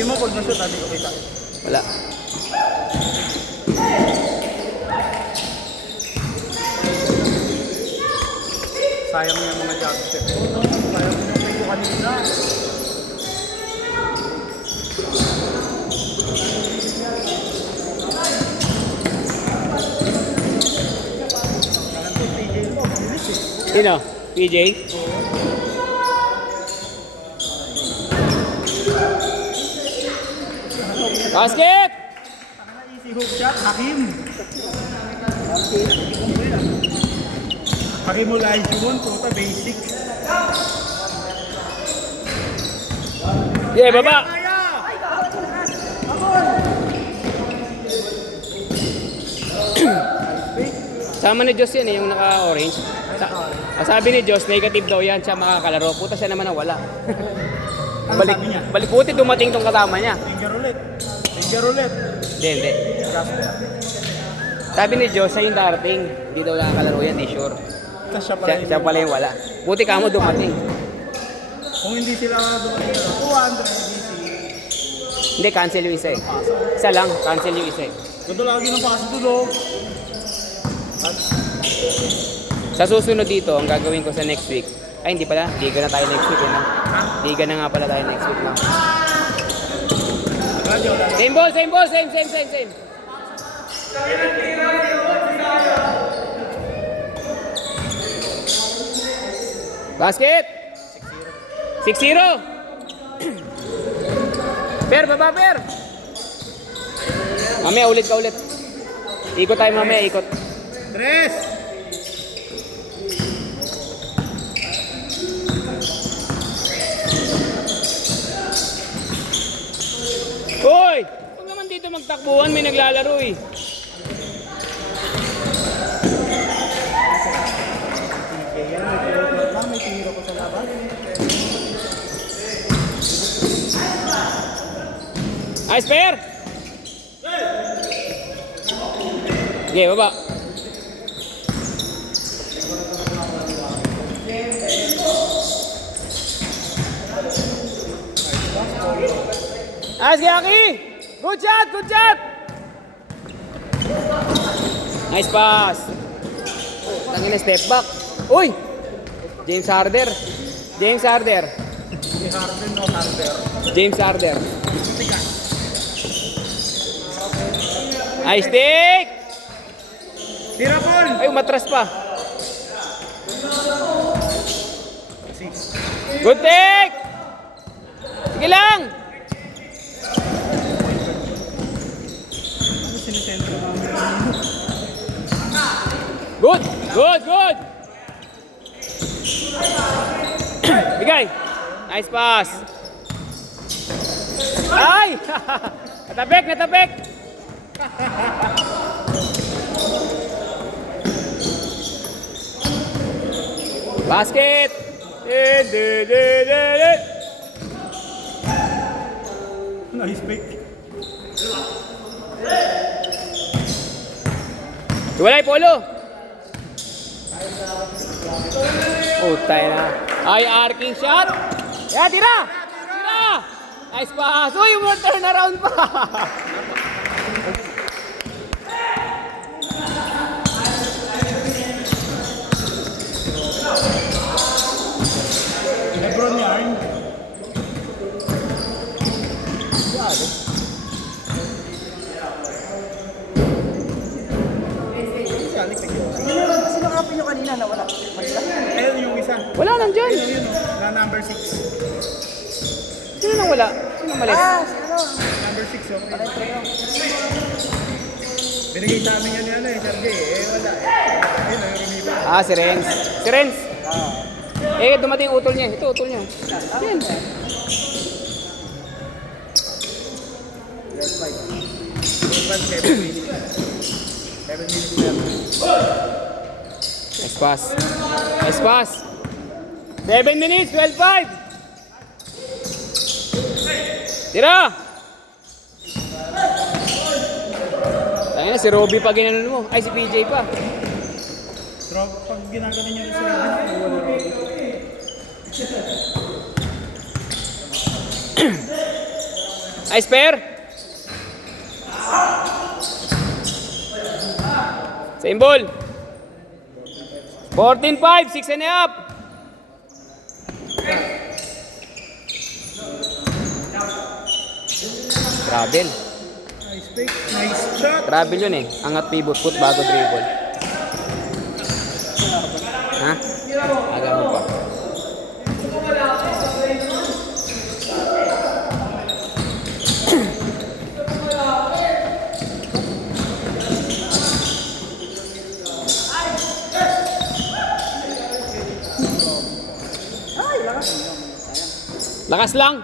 Sabi mo, pag nashoot, hindi ko kita. Wala. Sayang mo yung mga jump step. Sayang mo yung ko kanina. Sino? PJ? Basket! Easy hook shot, Hakim. Hakim mo live yun, puta basic. Yeah, baba! Kaya! Sama ni Diyos yan eh, yung naka-orange. Sabi ni Diyos, negative daw yan, siya makakalaro. Puta siya naman ang wala. Ano sabi niya? Balik buti dumating tong kasama niya. Finger ulit. Finger ulit. Hindi. Sabi ni Diyos, siya yung darating. Hindi daw nakakalaro yan, eh, sure. Tapos siya Siya pala yung wala. Buti ka mo dumating. Kung hindi sila dumating na 200 DC. Hindi, cancel yung isa eh. Isa lang, cancel yung isa eh. Ganda lagi ng paso tulog. Sa susunod dito, ang gagawin ko sa next week, ay hindi pala, liga na tayo next week. Eh, no? Liga na nga pala tayo next week lang. Same ball, same. Basket! 6-0! Per, baba, per! Mamaya, ulit ka ulit. Ikot tayo mamaya, ikot. Tres! Hoy! Huwag naman dito magtakbuhan, may naglalaro eh. May tiro ko sa laban. Ice pair! Okay, baba. Nice, Gaki! Good shot! Nice pass. Tangina, step back. Uy! James Harder. Si Harden o Harder. James Harder. Nice stick! Tira Paul! Ay, umatras pa. Good take! Sige lang! Ano sinisentro namin? Good! Bigay! Nice pass! Ay! Natabek! Basket! Nice pick. Walay polo! Oh, tayo na. Ay, arcing shot! Yeah, tira! Nice pass! Uy, more turn around pa! Lebron yarn. Sino kapin nyo kanina na wala? Ayun yung isa. Wala nang dyan. Yun, na number 6. Sino nang wala? Sino malis? Si ano? Number 6 yun. Binigay sa amin yan Sergey. Wala. Ayun, lumipat. Si Renz. Dumating yung utol niya. Ito, utol niya. Yan. 7 minutes left. Nice pass. 7 minutes, 12-5. Tira! Tangina, si Robby pa ginanon mo. Ay, si PJ pa. Pero pag ginagawa niya rin sila, wala. Nice pair. Same ball. 14-5, 6 and a half. Travel. Nice pick. Nice shot. Travel yun eh. Angat pivot foot bago dribble. Ha? Aga mo pa. Lakas lang.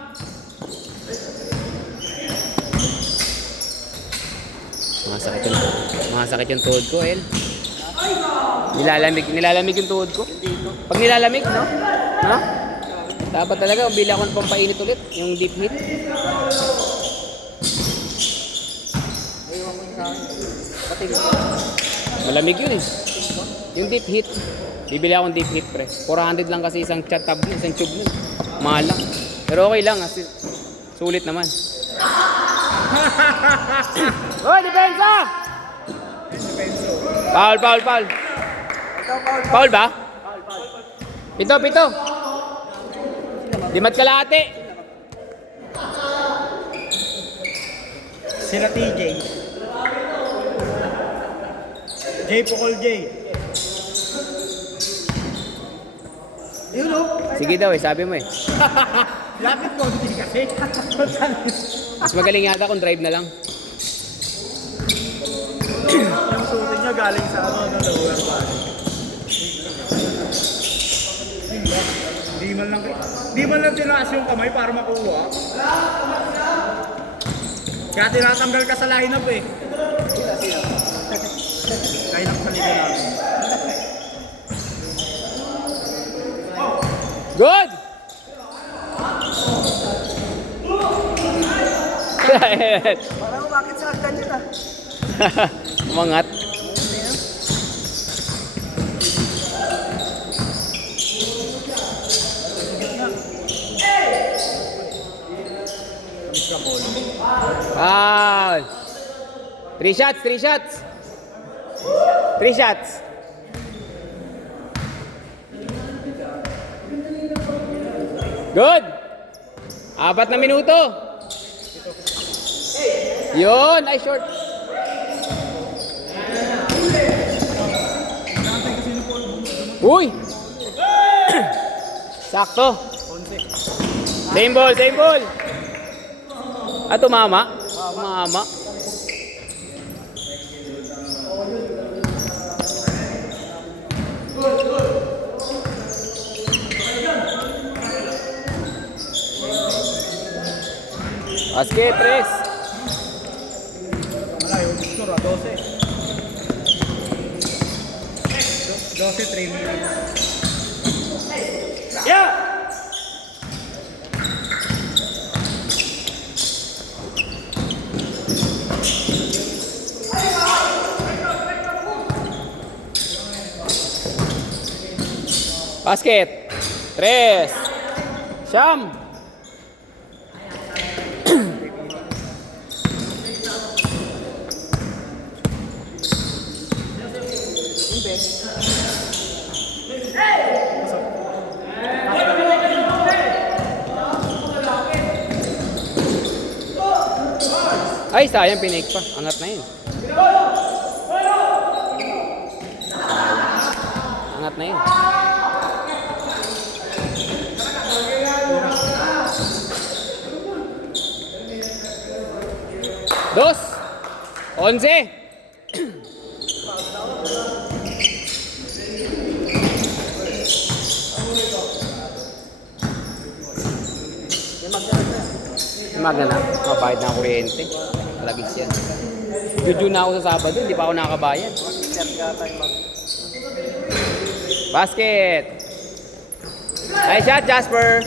Mga sakit yung tuhod ko, El. Nilalamig yung tuhod ko. Pag nilalamig, no? No? Dapat talaga, bili ako ng pampainit ulit. Yung deep heat. Malamig yun eh. Yung deep heat. Bibili akong deep heat, pre. 400 lang kasi isang chat tab, isang tube nun. Mahal lang. Pero okay lang kasi sulit naman. Hoy, depensa! Foul. Foul ba? Pito. Dimat kalahati. Sila TJ. J Pukol J. Yun o. Sige daw eh, sabi mo eh. Lapit ko, hindi kasi. Mas magaling yata kung drive na lang. Yung suotin niya galing sa lower body. Di man lang tinaas yung kamay para makuha. Kaya tinatanggal ka sa lineup eh. Kaya lang sa liga namin. Good! Parang bakit sa ganyan ah? Umangat. Foul. 3 shots. 3 shots. Good. 4 na minuto. Yun, nice short. Uy! Sakto. Same ball. Ah, tumama. Basket, 3. Wala yung score 12. 12, 3 minutes. Yeah! Basket. 3. Siyam. Ay, sayang pinake pa. Angat na yun. Angat na yun. Dos. 11. Magna na. Mabahid na ang kuryente. Malabis yan. Juju na ako sa Sabado. Hindi pa ako nakakabayan. Basket. Nice shot, Jasper.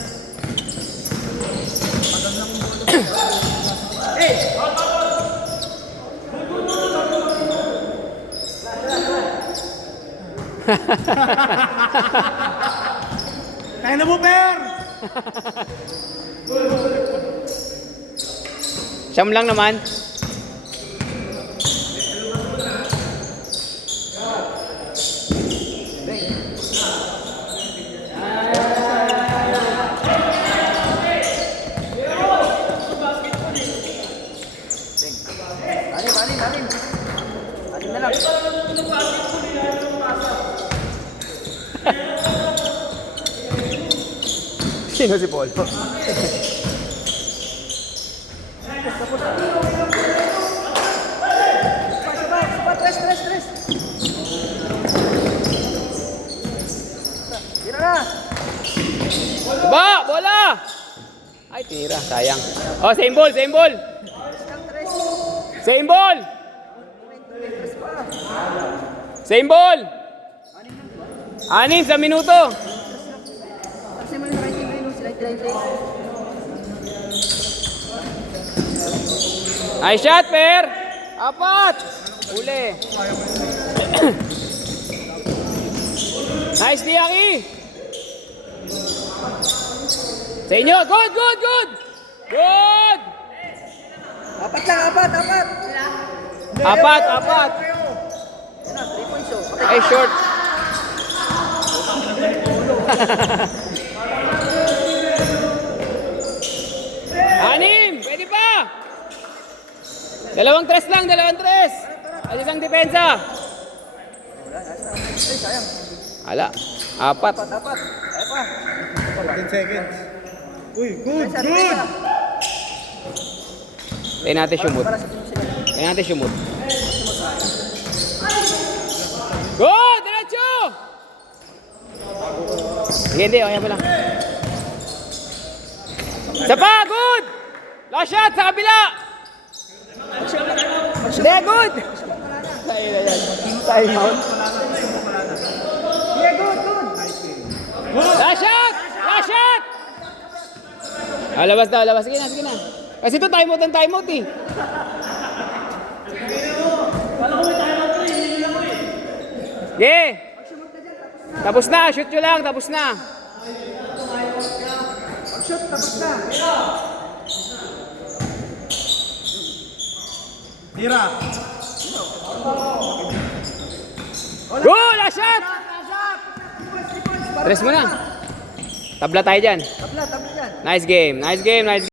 Kaya na mo, Per! Siyam lang naman. Anim. Anim na lang. Sino si Paul? Tres. Tira na. Ba! Bola! Ay, tira. Sayang. Oh, same ball. Isang tres. Same ball! Tres pa. Same ball! 6 sa minuto. Kasi mo yung writing rin, sila yung Ay, shot, per! 4! Uli. Nice, Diaki! Sa inyo. Good! Good! Apat lang, apat. 4. Yan na, 3 points oh. Ay, short. Anim! Pwede pa! 2 tres lang, 2 tres! At isang depensa. Ay, sayang. Ala, 4. Apat. Ay pa. 10 seconds. Uy, good! Isa. Tayo natin shumot. Para sa team sila. Tayo natin shumot. Good! Diretso! Hindi, okay mo lang. Isa pa, good! Last shot sa kabila! Hindi, good! Tayo na yan. Time out. Yeah, good. Last shot! Labas daw. Sige na. Kasi ito time out eh. Yeah! Tapos na, shoot nyo lang, tapos na. Shoot, tapos na. Tira! Go! Last shot! Tres mo na. Tabla tayo dyan. Tabla dyan. Nice game.